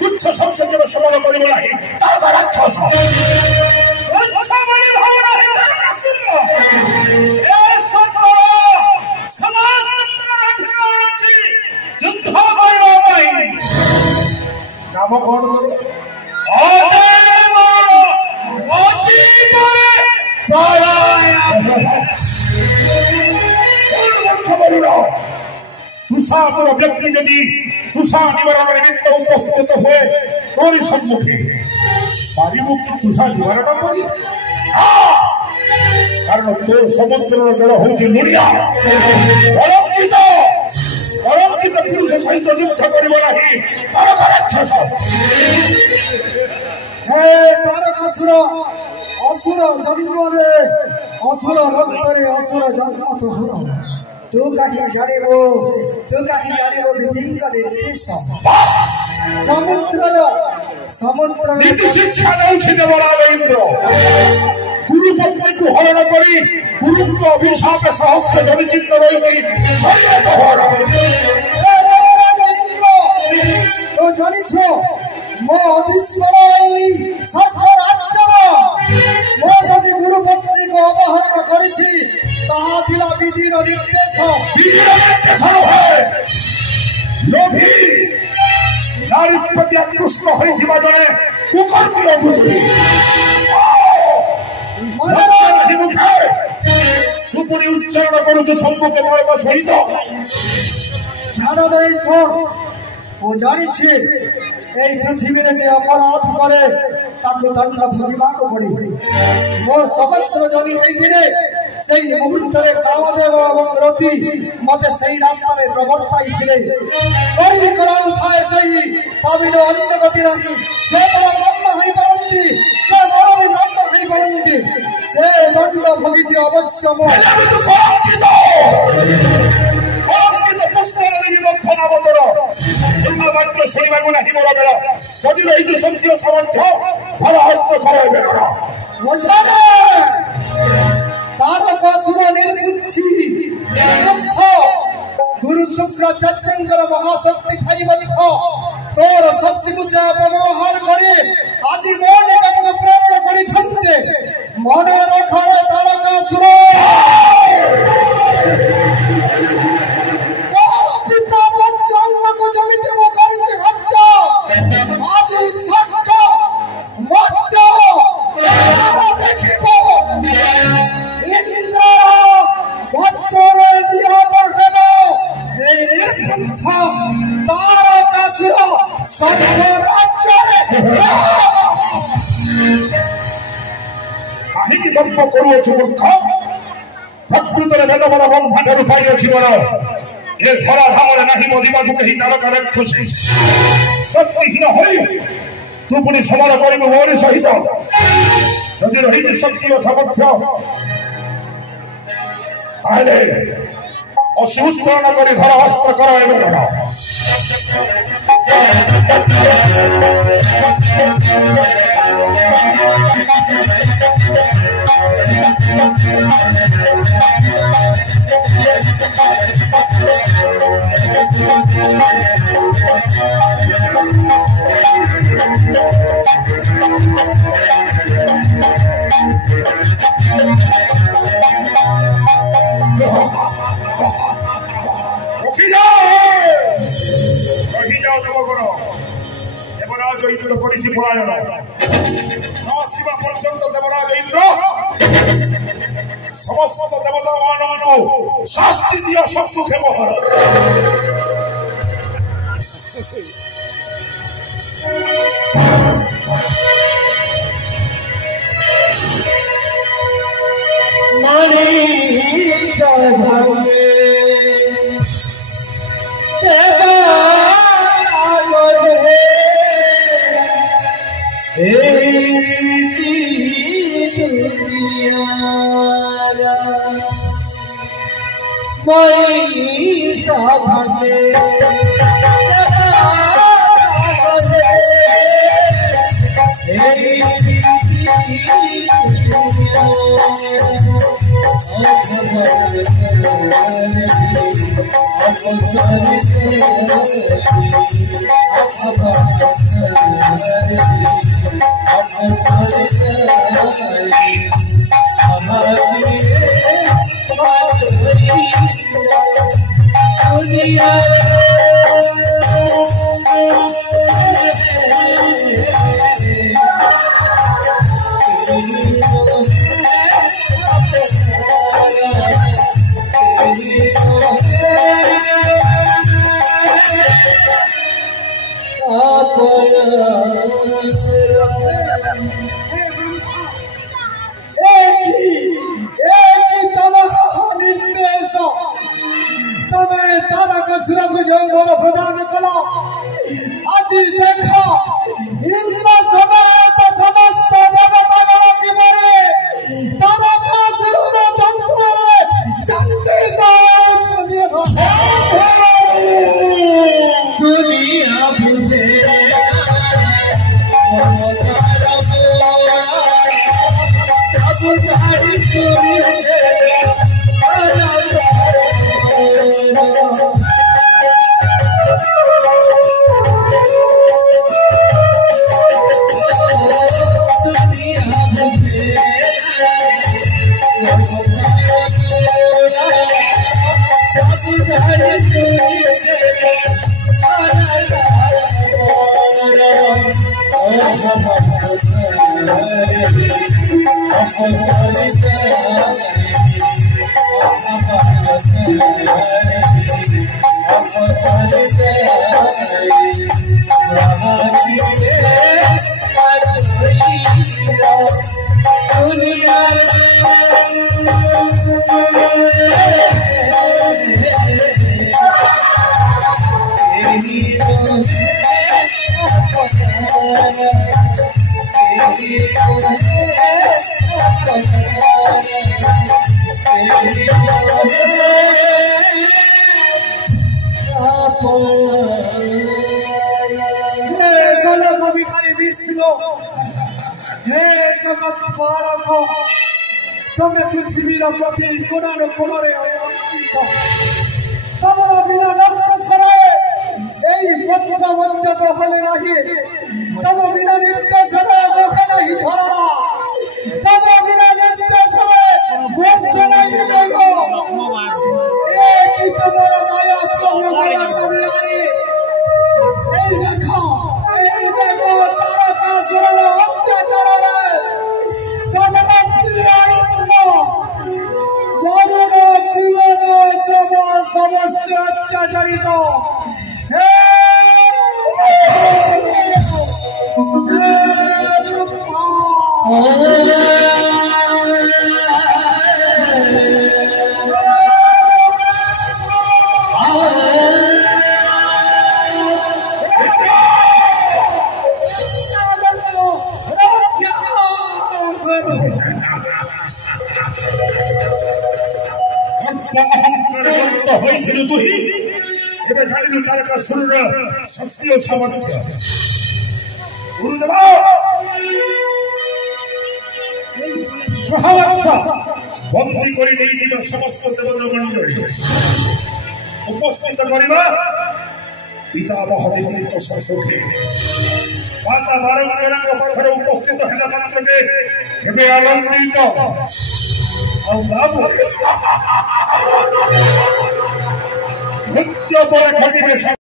तुच्छ संसदीय समर करिब नाही तारका राक्षस नाम कौन तुषा तो व्यक्ति यदि तुषा निवारण निमित्त उपस्थित हुए तोरी सम्मुखी पारिबु कि तुषा निवारण करी कारण तो समुद्र जल होती लुड़िया अलंकित पुरुष सहित युद्ध करिब नाही तारका राक्षस हे तारकासुर असुर जन्मरे असुर रक्तरे असुर जन्म तोहर तू कहीं जानिबो विधिंक निर्देश समुद्र नीति शिक्षा नौछि देवराज इंद्र गुरु पत्नी को हरण करी गुरु को अभिशाप सहस्र जनिचित रही शरीर हरण देवराज इंद्र तो जानिछो मो अधीश्वर सकल राज्यर मो जदि गुरु पत्नी को अपहरण करिछि ताहा थिला विधिर निर्देश लोभी नारी प्रति आकृष्ट होइथिबा जणे कुकर्मी बुद्धि तू पुणी उच्चारण करुछु सम्मुखे मोर सहित ध्यान देई सुन ओ जानिछि এই পৃথিবীরে যে অপরাধ করে তাকে দণ্ড ভোগিବାକୁ পড়ে ମୋ সহস্র জনি এই দিনে সেই মুহূর্তে কামদেব এবং রতি মতে সেই রাস্তায় প্রবর্তাইଥିଲେ করি করাউଥାଏ সেই পাবির অন্য গতি ନାହିଁ ସେ ତୋର ବ୍ରହ୍ମ ହୋଇପାରନ୍ତି ସେ ମୋର ବ୍ରହ୍ମ ହୋଇପାରନ୍ତି ସେ ଦଣ୍ଡ ଭୋଗିଛି ଅବଶ୍ୟ ମୁଁ गुरु शुक्र चंचर महाशक्ति तोर शक्ति को से व्यवहार करे आज मो निकट को प्रेरण करी छते मन रखर तारकासुर पिता जन्म को जमिते मो करी हत्या आज सत्य मत देखिबो इंद्र बच्चर दिया हेबो ए निर्बुद्ध तारकासुर सत्य राज्य काहे की गप्प करू छु मूर्ख प्रकृतरे वेद बड़ ब्रह्मांड रूपाई अछि बड़ ए धरा धामरे नाही मदिबा तू कहि तारका राक्षस सत्यहीन होई तू पुणी समार करिबो मोर सहित जदि रही शक्ति सामर्थ्य ताहले असूत्रण करी धर अस्त्र कर एवं देवराज इंद्र करिछि पलायन नासिबा पर्यंत देवराज इंद्र समस्त देवता मानवको शास्ति दिया सम्मुखे मोहर भागे तमे पृथ्वीर प्रति कोणार कोणरे अवस्थित तमर बिना रक्त सराय एई पत्र वंचित हले नाही तम बिना नित्य सराय मुखे नाही झरणा तम बिना नित्य सराय वर्ष नाही गयो एक तमर माया प्रभु माया कबियारी एई देखो तारकासुर अत्याचार समस्त अत्याचारित शक्ति और सामर्थ्य गुरुदेव बंदी कर समस्त देवदेवमंडली उपस्थित करवा पिता महादेव ससुखे माता बारंगीरा पाखे उपस्थित है मात्र के आनंदित नृत्य पर